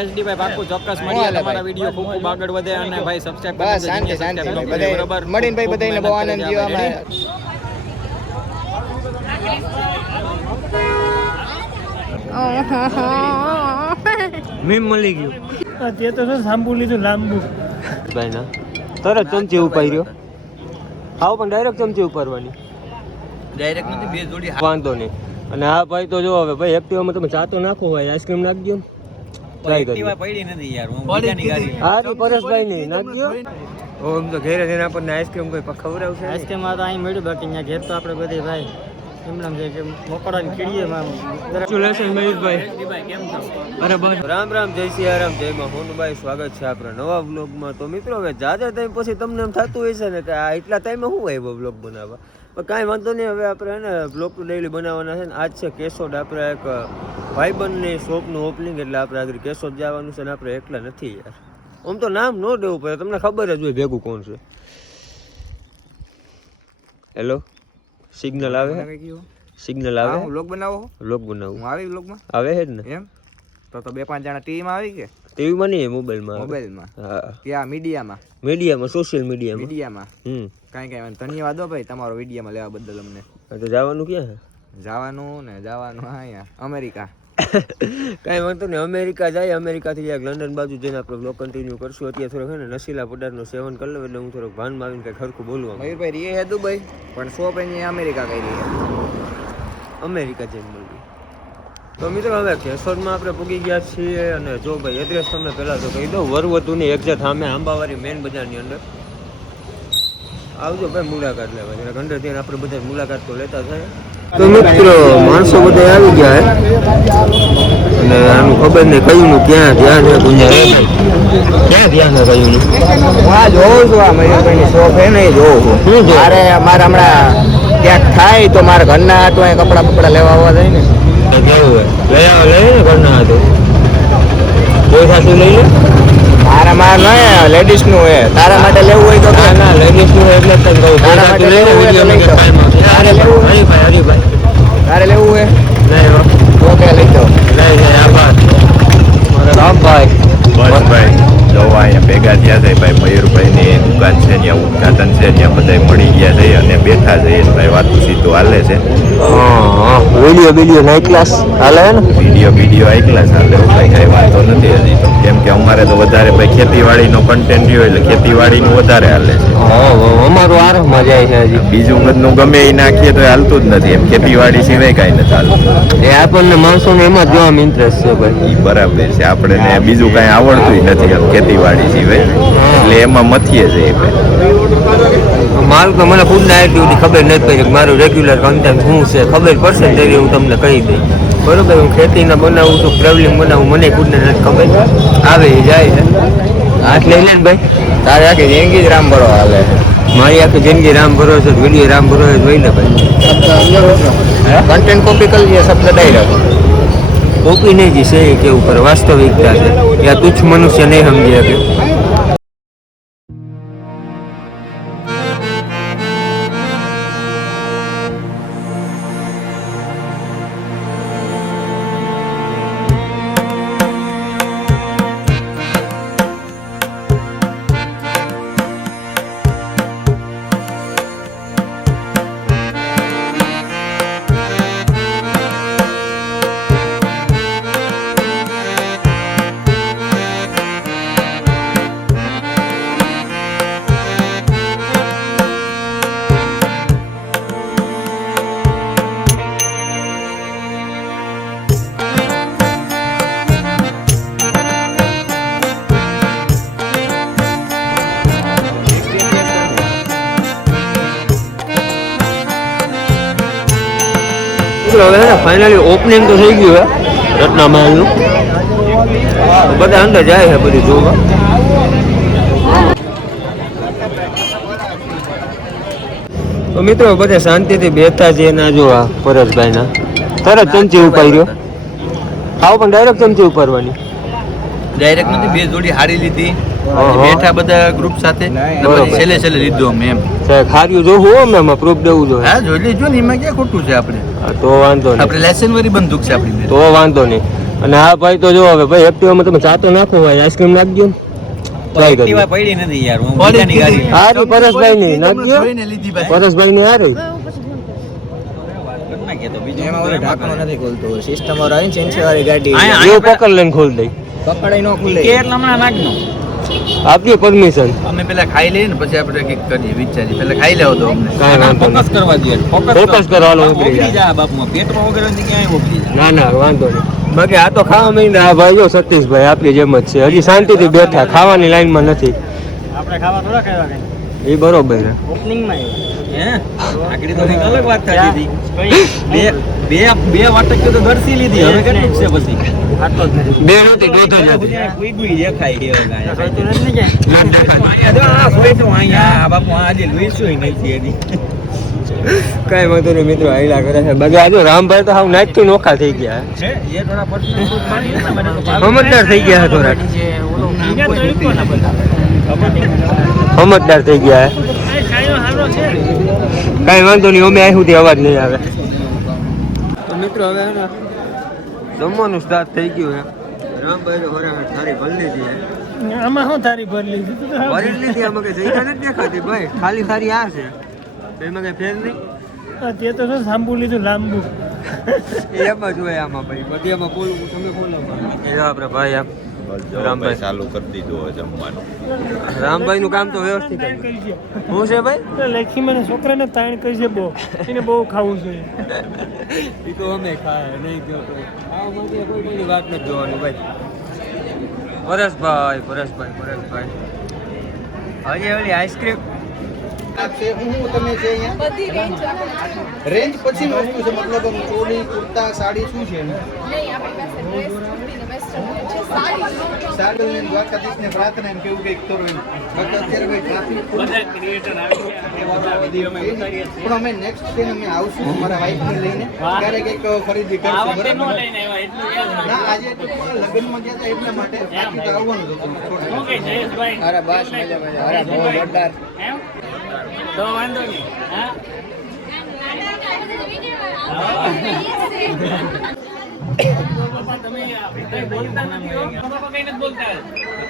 SD ભાઈ પાકું ચોક્કસ મળીએ તમારા વિડિયો ખૂબ આગળ વધે અને ભાઈ સબસ્ક્રાઇબ કરી દેજો. શાંતિ બરાબર મળીને ભાઈ બધાને બહુ આનંદ જીવામાં મીમ મળી ગયું તે તો સાંભળું લીધું લાંબુ ભાઈ ના તરત ચમચી ઉપાડ્યો આવ પણ ડાયરેક્ટ ચમચી ઉપાડવાની ડાયરેક્ટ નથી બે જોડી વાંધો નહીં. અને આ ભાઈ તો જો હવે ભાઈ એક્ટિવામાં તમે ચાતો નાખો ભાઈ આઈસ્ક્રીમ નાખજો ટ્રાય કરી પડી નથી યાર હું બીજાની ગાડી હા તો પરેશભાઈ ને નાખજો. ઓમ તો ઘેરે જઈને આપણને આઈસ્ક્રીમ કોઈ ખવડાવશે આઈસ્ક્રીમ માં તો અહીં મળ્યું બાકી અહીંયા ઘેર તો આપણે બધી ભાઈ એમનામ છે કે મોકળાની કીડીએ માં કોંગ્રેચ્યુલેશન મહેશભાઈ. કેમ છો? અરે બસ રામ રામ જય સિયારામ જય માં હોનુભાઈ સ્વાગત છે આપણા નવા વ્લોગમાં. તો મિત્રો હવે જાજા ટાઈમ પછી તમને એમ થતું હોય છે ને કે આ એટલા ટાઈમે શું આવ્યો વ્લોગ બનાવવા, પણ કાંઈ વાંધો નહીં. હવે આપણે ને બ્લોગ તો ડેઈલી બનાવવાના છે ને. આજ છે કેશોદ, આપણે એક ભાઈબંધની શોપનું ઓપનિંગ, એટલે આપણે આગળ કેશોદ જવાનું છે ને આપણે એકલા નથી યાર. આમ તો નામ ન દેવું પડે, તમને ખબર જ હોય ભેગું કોણ છે. હેલો સિગ્નલ આવે, સિગ્નલ આવે. વ્લોગ બનાવો, વ્લોગ બનાવું હું આવી વ્લોગમાં આવે છે જ ને. એમ તો 2-5 જણા ટીવીમાં આવી કે ટીવીમાં નહીં, મોબાઈલમાં. મોબાઈલમાં હા ક્યાં મીડિયામાં મીડિયામાં, સોશિયલ મીડિયામાં. મીડિયામાં કાંઈ ધન્યવાદ હો ભાઈ તમારો વિડીયોમાં લેવા બદલ. અમને તો જવાનું ક્યાં છે? જવાનું અહીંયા અમેરિકા. કાંઈ વાંધો નહીં, અમેરિકા જાય. અમેરિકાથી જાય લંડન બાજુ જઈને આપણે બ્લોગ કન્ટિન્યુ કરશું. અત્યારે થોડોક છે ને નશીલા પદાર્થનું સેવન કરી લઉં એટલે હું થોડોક ભાનમાં આવીને કંઈક ખરખું બોલવા. મયુરભાઈ રીએ હે દુબઈ, પણ શોપ અહીંયા અમેરિકા કરી અમેરિકા જઈને મળવી. તો મિત્રો હવે કેશોદમાં આપણે પૂગી ગયા છીએ. અને જો ભાઈ એડ્રેસ તમને પહેલાં તો કહી દઉં, વરવધુની એક્ઝેક્ટ સામે આંબાવાડી મેઇન બજારની અંદર આવજો ભાઈ, મુલાકાત લેવા. જરા અંદર ત્યાં આપણે બધા મુલાકાત તો લેતા થાય. તો મિત્રો માણસો બધા આવી ગયા હે અને આનું ખબર નહીં કયું નું ક્યાં ધ્યાન હે ગુંજા ક્યાં ધ્યાન હે કયું નું. હું આ જોઉં છું, આ મયુરભાઈની શોપ હે ને જોઉં છું. મારે હમણાં ક્યાંક થાય તો મારા ઘરના હાટો અહીં કપડા લેવા આવવા જાય ને કેવું હે લઈ આવો, લઈ ને ઘરના હતો કોઈ સાચું લઈ લે. મારા ન લેડીઝ નું હે, તારા માટે લેવું હોય તો ના લેડીઝ નું એટલે જ કહું તારા માટે લઈ લે. હરીભાઈ હરીભાઈ તારે લેવું હે નહીં ઓકે લઈ જાઓ. લઈ જાય આભાર મારા રામભાઈ. બસ ભાઈ જો અહીંયા ભેગા થયા છે ભાઈ, મયુરભાઈની દુકાન છે ત્યાં ઉદઘાટન છે, ત્યાં બધા મળી ગયા છે અને બેઠા છે. ભાઈ વાતું સીધું હાલે છે. હા વિડીયો નાઇટ ક્લાસ હાલે ને, વિડીયો હાઈ ક્લાસ હાલે. ભાઈ કાંઈ વાંધો નથી હજી તો, કેમ કે અમારે તો વધારે ભાઈ ખેતીવાડીનો કન્ટેન્ટ રહ્યો એટલે ખેતીવાડીનું વધારે હાલે છે. અમારું આરંભમાં જાય છે હજી. બીજું બધું ગમે એ નાખીએ તો હાલતું જ નથી, એમ ખેતીવાડી સિવાય કાંઈ નથી હાલતું. એ આપણને માણસોને એમાં જ જોવામાં ઇન્ટરેસ્ટ છે ભાઈ. એ બરાબર છે, આપણે બીજું કાંઈ આવડતું નથી એમ ખેતીવાડી સિવાય, એટલે એમાં મથીએ છીએ ભાઈ. મારું તો મને ખુદને એક્ટિવિટી ખબર નથી પડી, મારું રેગ્યુલર કન્ટેન્ટ શું છે ખબર પડશે ને ત્યારે હું તમને કહી દઈ. બરોબર, હું ખેતીને બનાવું છું, ટ્રાવેલિંગ બનાવું, મને ખુદને નથી ખબર, આવે એ જાય છે. હાથ લઈ લે ને ભાઈ, તારે આખી જિંદગી જ રામ ભરો હાલે. મારી આખી જિંદગી રામ ભરોસે, વિડીયો રામ ભરોસે હોય ને ભાઈ. કન્ટેન્ટ કોપી કરી લે, શબ્દ ડાયરેક્ટ કોપી નહીં જી છે કેવું પર વાસ્તવિકતા છે, યા તુચ્છ મનુષ્ય નહીં સમજી શકે. હવે ફાઇનલી ઓપનિંગ તો થઈ ગયું હે રત્ના મહેલનું. બધા અંદર જાય છે બધું જોવા. તો મિત્રો બધા શાંતિથી બેઠા છે. ના જો આ પરેશભાઈના તરત ચમચી ઉપાડ્યો. ખાવ પણ ડાયરેક્ટ ચમચી ઉપાડવાની. ડાયરેક્ટ નથી, બે જોડી હારી લીધી, બેઠા બધા ગ્રુપ સાથે છેલ્લે લીધું અમે એમ. ખાર્યું જોવું અમે એમાં પ્રૂફ દેવું જોઈએ. હા જોઈ લેજો ને, એમાં ક્યાં ખોટું છે આપણે. તો વાંધો નહીં, આપણે લાયસન્સ વાળી બંદૂક છે આપણી. તો વાંધો નહીં. અને આ ભાઈ તો જો હવે ભાઈ એક્ટિવામાં તમે ચાતો નાખો ભાઈ આઈસ્ક્રીમ નાખજો ને ટ્રાય કરી એક્ટિવા પડી નથી યાર હું બીજાની ગાડી આ તો પરેશભાઈ ની નાખજો પરેશભાઈ ની આ રહી ના કહેતો બીજું એમાં ઓલો ઢાંકણું નથી ખુલતું સિસ્ટમ વાળો આવી ચેન્સી વાળી ગાડી એવું પકડ લઈને ખોલ દઈ પકડાઈ ન ખુલે કે એટલે હમણાં નાખનો આપીએ પરમિશન અમે પેલા ખાઈ લઈએ ને પછી આપણે કંઈક કરીએ વિચારીએ પેલા ખાઈ લેવો તો અમને કાંઈ વાંધો ફોકસ કરવા દે ફોકસ કરો હાલો ઉતરી જાય જા બાપમાં પેટમાં વગર નથી ક્યાંય ઓગળી જાય ના ના વાંધો નહીં બાકી આ તો ખાવા માંડીને આ ભાઈ જો સતીશભાઈ આપણી જેમ જ છે હજી શાંતિથી બેઠા ખાવાની લાઈનમાં નથી આપણે ખાવા થોડા ખાવા કઈ એ બરોબર છે ઓપનિંગમાં હે આગળ તો કંઈક અલગ વાત થતી હતી બે બે વાટક તો દર્શી લીધી હવે કેટલું છે પછી બે નથી દોઢ જ હતી કોઈ ગુઈ દેખાય કે એવું કાંઈ. ખાઈતું નથી ને અહીંયા જો આ સોયટું અહીંયા બાપુ આજે લુઈસું નથી એની કઈ વાંધો નહીં મિત્રો આયલા કરે છે બાકી આજુ રામભાઈ તો હાવ નાચથી નોખા થઈ ગયા છે એ થોડા પર્સનલ ગ્રુપ મારી ને મને તો સમજદાર થઈ ગયા છે થોડાક સમજદાર થઈ ગયા છે ખાયો હારો છે કઈ વાંધો નહીં અમે અહીં સુધી અવાજ નહીં આવે તો મિત્રો હવે ને જમવાનું સ્ટાર્ટ થઈ ગયું છે રામભાઈ તો બરાબર સારી ભરી લીધી છે આમાં શું તારી ભર લીધી તું તો હાવ ભરી લીધી આમાં કઈ જગ્યા નથી દેખાતી ભાઈ ખાલી સારી આ છે એમાં કઈ ફેર નહીં તે તો શું સાંભુ લીધું લાંબુ એમાં જોઈએ આમાં ભાઈ બધી એમાં બોલું તમે બોલો એ આપણે ભાઈ આમ રામભાઈ ચાલુ કરી દીધું હોય જમવાનું રામભાઈ નું કામ તો વ્યવસ્થિત તાણ કર્યું. કરી છે શું છે ભાઈ તો લેખી મને છોકરાને તાણ કરી છે બહુ એને બહુ ખાવું જોઈએ એ તો અમે ખાય નહીં ગયો તો આ માટે કોઈ કોઈની વાત નથી જોવાની ભાઈ પરેશભાઈ હજી ઓલી આઈસ્ક્રીમ તમે છે અહીંયા રેન્જ પછી વસ્તુ છે મતલબ ચોલી કુર્તા સાડી શું છે સાડી દ્વારકાધીશને પ્રાર્થના એમ કેવું કંઈક કરો એમ બાકી અત્યારે ભાઈ ટ્રાફિક પણ અમે નેક્સ્ટ ડે અમે આવશું અમારા વાઈફને લઈને ત્યારે કંઈક ખરીદી કરશું બરાબર ના આજે તો લગ્નમાં ગયા હતા એટલા માટે બાકી તો આવવાનું જ હતું અરે બસ મજા અરે બહુ જોરદાર તો વાંધો નહીં હા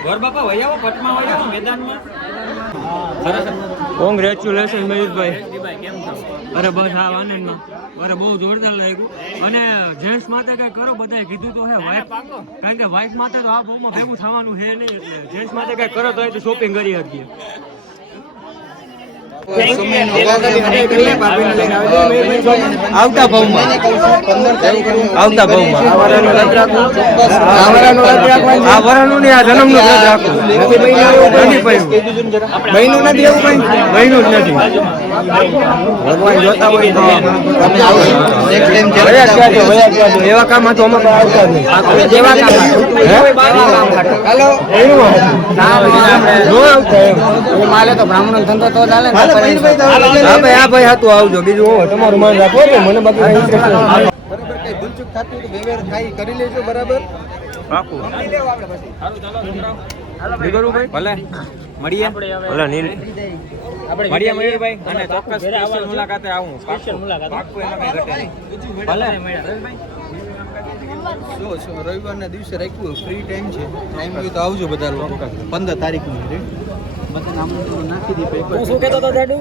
ઘર બાપા વયાવો પટમાં વયાવો મેદાનમાં કોંગ્રેચ્યુલેશન મયુરભાઈ અરે બસ આ આનંદમાં અરે બહુ જોરદાર લાગ્યું અને જેન્ટ્સ માટે કઈ કરો બધાએ કીધું તો હે વાઈફ કારણ કે વાઈફ માટે તો આ બહુમાં ભેગું થવાનું હે નહીં એટલે જેન્ટ્સ માટે કઈ કરો તો એ શોપિંગ કરી શકીએ આવતા ભાવમાં આ વરાનું ને આ જન્મનું વ્રત રાખવું મહિનું નથી એવું કઈ મહિનું જ નથી ભગવાન જોતા હોય તો એવા કામ તો અમે આવતા જ નહીં જેવા કામ માલે તો બ્રાહ્મણ ધંધો તો ચાલે ને હા ભાઈ હતું આવજો બીજું તમારું માન રાખો તો મને બાકી બરાબર કઈ ભૂલચૂક થતી તો વ્યવહાર થાય કરી લેજો બરાબર પાકું ભલે મળીએ ભલે નીલ મળીએ મયુરભાઈ અને ચોક્કસ સ્પેશિયલ મુલાકાતે આવું સ્પેશિયલ મુલાકાત પાક્કું એમાં કઈ ઘટે નહીં ભલે રવિવારના દિવસે રાખ્યું ફ્રી ટાઈમ છે ટાઈમ હોય તો આવજો બધા લોકો 15 તારીખનું છે બધા આમંત્રણ નાખી દી પેપર શું કહેતો હતો જાડુ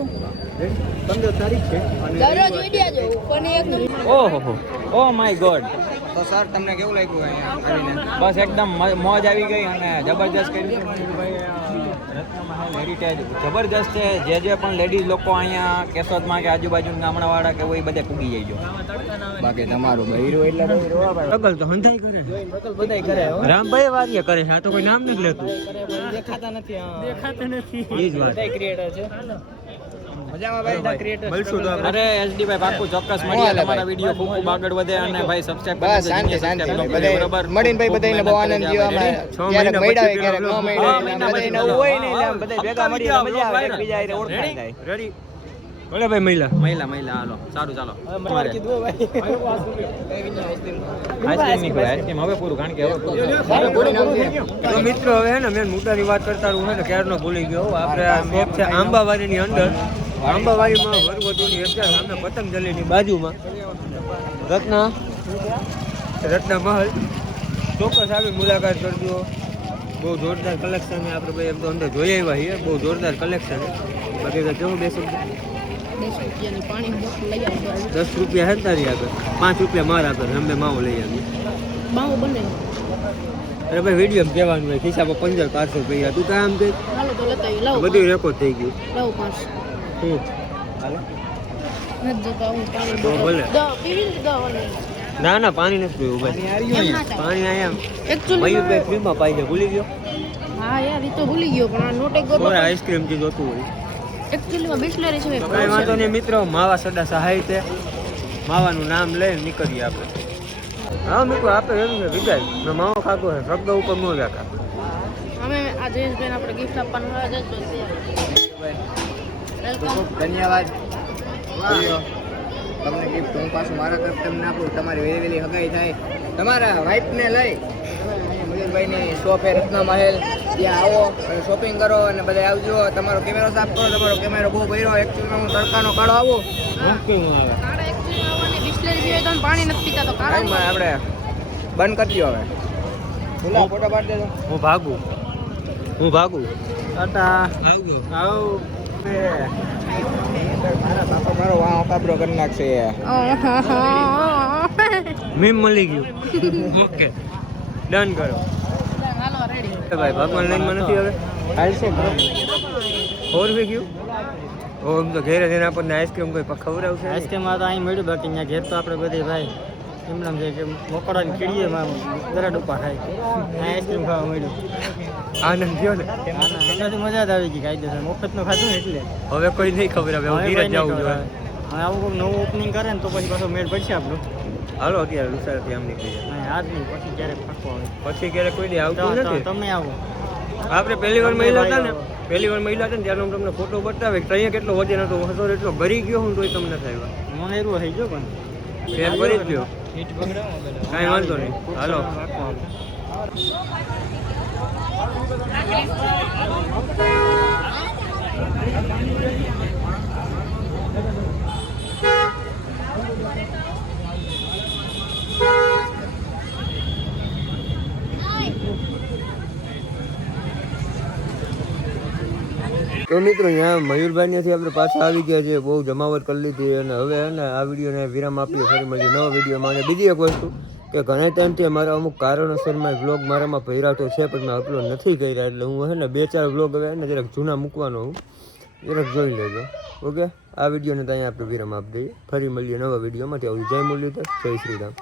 15 તારીખ છે અને દરરોજ વિડિયો જોઉં પણ એકદમ ઓહો ઓ માય ગોડ તો સર તમને કેવું લાગ્યું અહીંયા આવીને બસ એકદમ મોજ આવી ગઈ અને જબરજસ્ત કર્યું છે મયુરભાઈ રત્નમહાલ હેરિટેજ જબરજસ્ત છે જે પણ લેડીઝ લોકો અહીંયા કેશોદમાં કે આજુબાજુના ગામડાવાળા કે હોય બધે પૂગી જઈજો બાકી તમારું બૈરું એટલે બગલ તો હંધાઈ કરે બધાય કરે હો રામભાઈ વારીએ કરે છે આ તો કોઈ નામ નથી લેતું દેખાતા નથી એ જ વાત ક્રિએટર છે મજામાં ભાઈ ક્રિએટર અરે એસડી ભાઈ પાક્કું ચોક્કસ મળીએ તમારા વિડીયો ખૂબ ખૂબ આગળ વધે અને ભાઈ સબસ્ક્રાઇબ બસ શાંતિ શાંતિ બધા મળીને ભાઈ બધાને બહુ આનંદ થયો આમાં ક્યારેક મળ્યા હોય ક્યારેક ન મળ્યા બધાય નવું હોય ને એટલે બધા ભેગા મળીને મજા આવે એકબીજા હારે ઓળખાણ થાય રેડી ભલે ભાઈ મહિલા મહિલા હાલો સારું ચાલો મારે કીધું ભાઈ આઈસ્ક્રીમ ની ખવાય આઈસ્ક્રીમ હવે પૂરું કારણ કે હવે તો મિત્રો હવે હે ને મેં મુદ્દાની વાત કરતા રહું ને ક્યારનો ભૂલી ગયો આપણે આ શોપ છે આંબાવાડીની અંદર આંબાવાડીમાં વરવધુની એકદમ સામે પતંગજલીની બાજુમાં રત્ન મહલ ચોક્કસ આવી મુલાકાત કરજો. બહુ જોરદાર કલેક્શન છે આપણે ભાઈ એમ તો અંદર જોઈ આવ્યા છીએ. બહુ જોરદાર કલેક્શન છે. બાકી તો કેવું 2 શબ્દ 10 રૂપિયા હતા તારી આગળ, 5 રૂપિયા મારા આગળ, અમે માવો લઈ આવી. અરે ભાઈ વિડીયો કહેવાનું હોય ખિસ્સા પર 1500 રૂપિયા તું કામ દે બધું રેકોર્ડ થઈ ગયું. શું હાલો તો ભલે. ના પાણી નથી પીવું ભાઈ. પાણી અહીંયા મયુરભાઈ ફ્રીમાં પાઈ જાય. ભૂલી ગયો? હા યાર એ તો ભૂલી ગયો પણ આ નોટ એક ગોતો આઈસ્ક્રીમ થી જોતું હોય એકચ્યુઅલીમાં બિસ્લેરી છે તો કઈ વાંધો નહીં મિત્રો. માવા સડા સહાય છે. માવાનું નામ લઈને નીકળીએ આપણે. હા મિત્રો આપણે એમ છે વિજય મેં માવો ખાતો છે શબ્દ ઉપર ન વ્યાકા. અમે આ જયેશભાઈને આપણે ગિફ્ટ આપવાનું હોય જ વેલકમ. ધન્યવાદ. તમને ગિફ્ટ હું પાછું મારા તરફ તમને આપું. તમારી વહેલી હગાઈ થાય તમારા વાઈફને લઈ મયુરભાઈની શોપ એ રત્ન મહેલ ત્યાં આવો શોપિંગ કરો અને બધા આવજો. તમારો કેમેરો સાફ કરો. તમારો કેમેરો બહુ ભર્યો. એકચ્યુઅલી હું તડકાનો કાળો આવું કાળા એકચ્યુઅલી આવવાની બિસ્લેરી સિવાય તો પાણી નથી પીતા તો કાળા આપણે બંધ કરી દો હવે. બોલા ફોટો પાડી દેજો. હું ભાગું ટાટા આવજો આવ મારા બાપા મારો વાહ કાબરો કરી નાખશે. મીમ મળી ગયું. ઓકે ડન કરો હાલો રેડી ભાઈ. ભગવાન લાઈનમાં નથી હવે હાલશે ઓર બી ગયું. ઓ એમ તો ઘેરે જઈને આપણને આઈસ્ક્રીમ કોઈ ખવડાવશે. આઈસ્ક્રીમમાં તો અહીં મળ્યું બાકી અહીંયા ઘેર તો આપણે બધી ભાઈ એમનામ છે કે મોકળાની ખીડીએમાં જરા ડૂપા થાય આઈસ્ક્રીમ ખાવા મળ્યું. આનંદ થયો ને. એનાથી મજા જ આવી ગઈ કાયદેસર મફતનું ખાધું ને એટલે હવે કોઈ નહીં ખબર હવે હવે ધીરે કોઈ જવું નહીં જોઈએ. ખબર. હવે આવું કોઈ નવું ઓપનિંગ કરે ને તો પછી પાછો મેળ પડશે આપણું. હાલો અત્યારે લુસારથી આમ નીકળી જાય. હા આજ નહીં પછી ક્યારેક ફાંકો આવે પછી ક્યારે કોઈ દી આવતું નથી. તમે આવો આપણે પહેલી વાર મહિલા હતા ને ત્યારે હું તમને ફોટો બતાવે કે અહીંયા કેટલો વજન હતો હસો એટલો ભરી ગયો હું તોય તમને થાય મને એવું થઈ ગયો પણ ફેર ભરી જ ગયો. કાંઈ વાંધો નહીં હાલો. તો મિત્રો અહીંયા મયુરભાઈનેથી આપણે પાછા આવી ગયા છે. બહુ જમાવટ કરી લીધી અને હવે ને આ વિડીયોને વિરામ આપીએ. ફરી મળીએ નવા વિડીયોમાં. અને બીજી એક વસ્તુ કે ઘણા ટાઈમથી અમારા અમુક કારણોસરમાં વ્લોગ મારામાં ભર્યા તો છે પણ મેં અપલોડ નથી કર્યા. એટલે હું ને 2-4 વ્લોગ હવે ને જરાક જૂના મૂકવાનો હું જરાક જોઈ લેજો. ઓકે આ વિડીયોને તો અહીંયા આપણે વિરામ આપી દઈએ. ફરી મળીએ નવા વિડીયોમાં. ત્યાં જય મુરલીધર, જય શ્રી રામ.